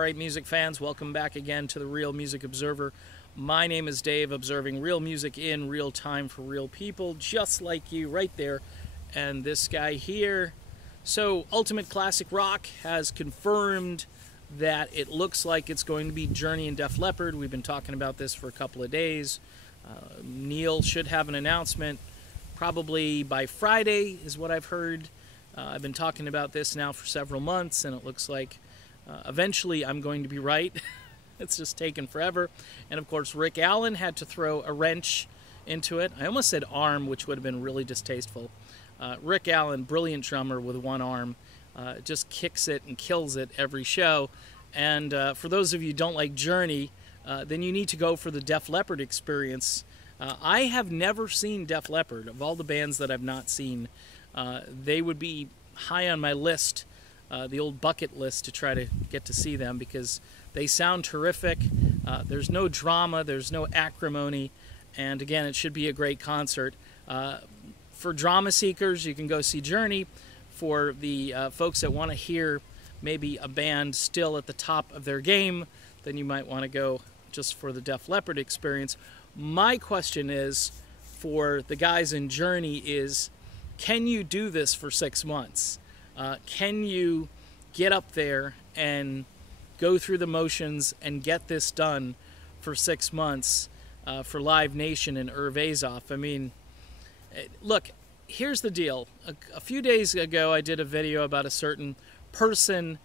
Alright, music fans, welcome back again to the Real Music Observer. My name is Dave, observing real music in real time for real people, just like you right there. And this guy here. So, Ultimate Classic Rock has confirmed that it looks like it's going to be Journey and Def Leppard. We've been talking about this for a couple of days. Neil should have an announcement probably by Friday, is what I've heard. I've been talking about this now for several months, and it looks like eventually I'm going to be right. It's just taken forever. And of course, Rick Allen had to throw a wrench into it. I almost said arm, which would have been really distasteful. Rick Allen, brilliant drummer with one arm, just kicks it and kills it every show. And for those of you who don't like Journey, then you need to go for the Def Leppard experience. I have never seen Def Leppard. Of all the bands that I've not seen, they would be high on my list, the old bucket list, to try to get to see them, because they sound terrific. There's no drama, there's no acrimony, and again, it should be a great concert. For drama seekers, you can go see Journey. For the folks that want to hear maybe a band still at the top of their game, then you might want to go just for the Def Leppard experience. My question is, for the guys in Journey, is can you do this for 6 months? Can you get up there and go through the motions and get this done for 6 months for Live Nation and Irv Azoff? I mean, look, here's the deal. A few days ago, I did a video about a certain person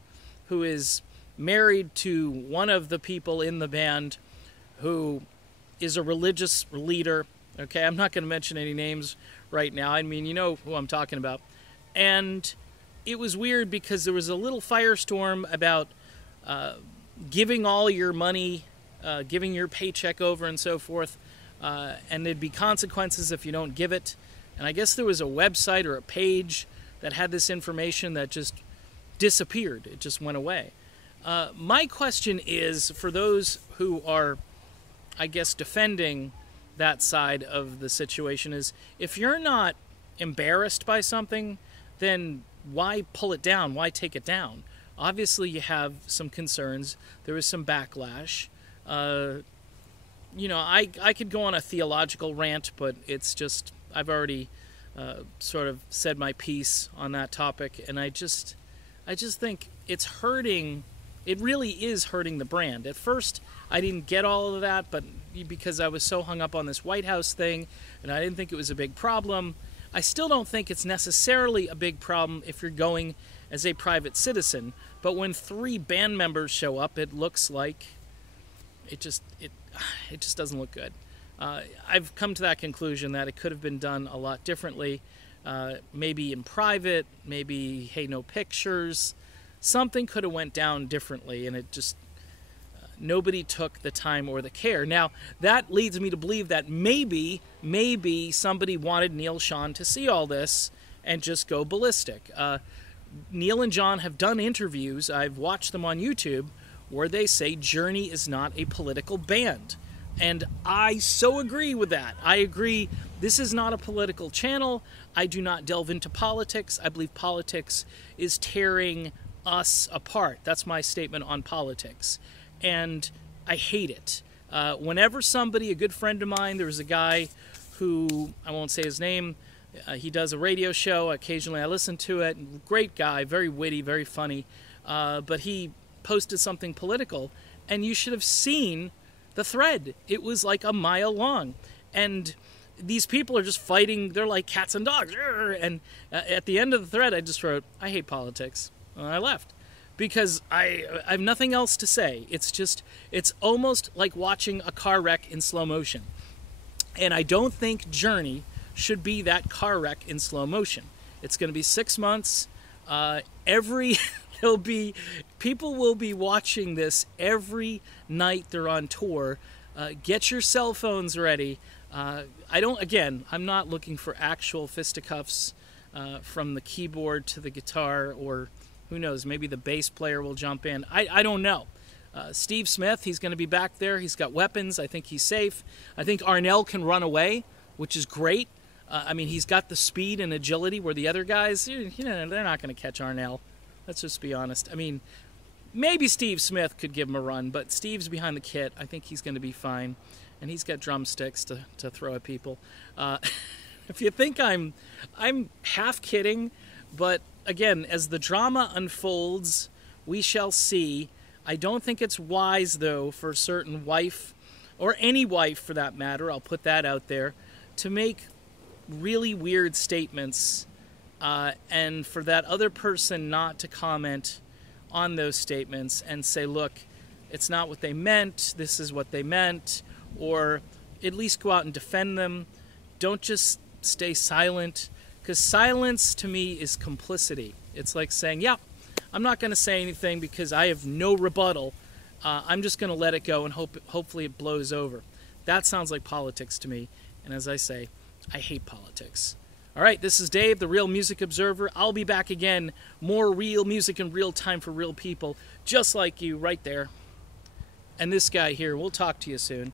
who is married to one of the people in the band who is a religious leader. Okay, I'm not going to mention any names right now. I mean, you know who I'm talking about. And it was weird because there was a little firestorm about giving all your money, giving your paycheck over and so forth, and there'd be consequences if you don't give it. And I guess there was a website or a page that had this information that just disappeared. It just went away. My question is, for those who are, I guess, defending that side of the situation, is if you're not embarrassed by something, then why pull it down? Why take it down? Obviously, you have some concerns. There was some backlash. You know, I could go on a theological rant, but it's just, I've already sort of said my piece on that topic, and I just think it's hurting. It really is hurting the brand. At first, I didn't get all of that, but because I was so hung up on this White House thing, and I didn't think it was a big problem. I still don't think it's necessarily a big problem if you're going as a private citizen. But when 3 band members show up, it looks like it just doesn't look good. I've come to that conclusion that it could have been done a lot differently. Maybe in private, maybe, hey, no pictures. Something could have went down differently, and it just, nobody took the time or the care. Now, that leads me to believe that maybe somebody wanted Neil Schon to see all this and just go ballistic. Neil and John have done interviews, I've watched them on YouTube, where they say Journey is not a political band. And I so agree with that. I agree this is not a political channel. I do not delve into politics. I believe politics is tearing us apart. That's my statement on politics. And I hate it. Whenever somebody, a good friend of mine, there was a guy who, I won't say his name, he does a radio show. Occasionally I listen to it. Great guy, very witty, very funny. But he posted something political, and you should have seen the thread. It was like a mile long. And these people are just fighting. They're like cats and dogs. And at the end of the thread, I just wrote, I hate politics. And I left. Because I have nothing else to say. It's just, it's almost like watching a car wreck in slow motion. And I don't think Journey should be that car wreck in slow motion. It's going to be 6 months. People will be watching this every night they're on tour. Get your cell phones ready. I'm not looking for actual fisticuffs from the keyboard to the guitar, or who knows, maybe the bass player will jump in. I don't know. Steve Smith, he's going to be back there. He's got weapons. I think he's safe. I think Arnell can run away, which is great. I mean, he's got the speed and agility where the other guys, they're not going to catch Arnell. Let's just be honest. I mean, Maybe Steve Smith could give him a run, but Steve's behind the kit. I think he's going to be fine. And he's got drumsticks to throw at people. If you think I'm half kidding, but again, as the drama unfolds, we shall see. I don't think it's wise, though, for a certain wife, or any wife for that matter, I'll put that out there, to make really weird statements, and for that other person not to comment on those statements and say, look, it's not what they meant, this is what they meant, or at least go out and defend them. Don't just stay silent, because silence to me is complicity. It's like saying, yeah, I'm not going to say anything because I have no rebuttal. I'm just going to let it go and hopefully it blows over. That sounds like politics to me, and as I say, I hate politics. All right, this is Dave, the Real Music Observer. I'll be back again. More real music in real time for real people, just like you right there. And this guy here, we'll talk to you soon.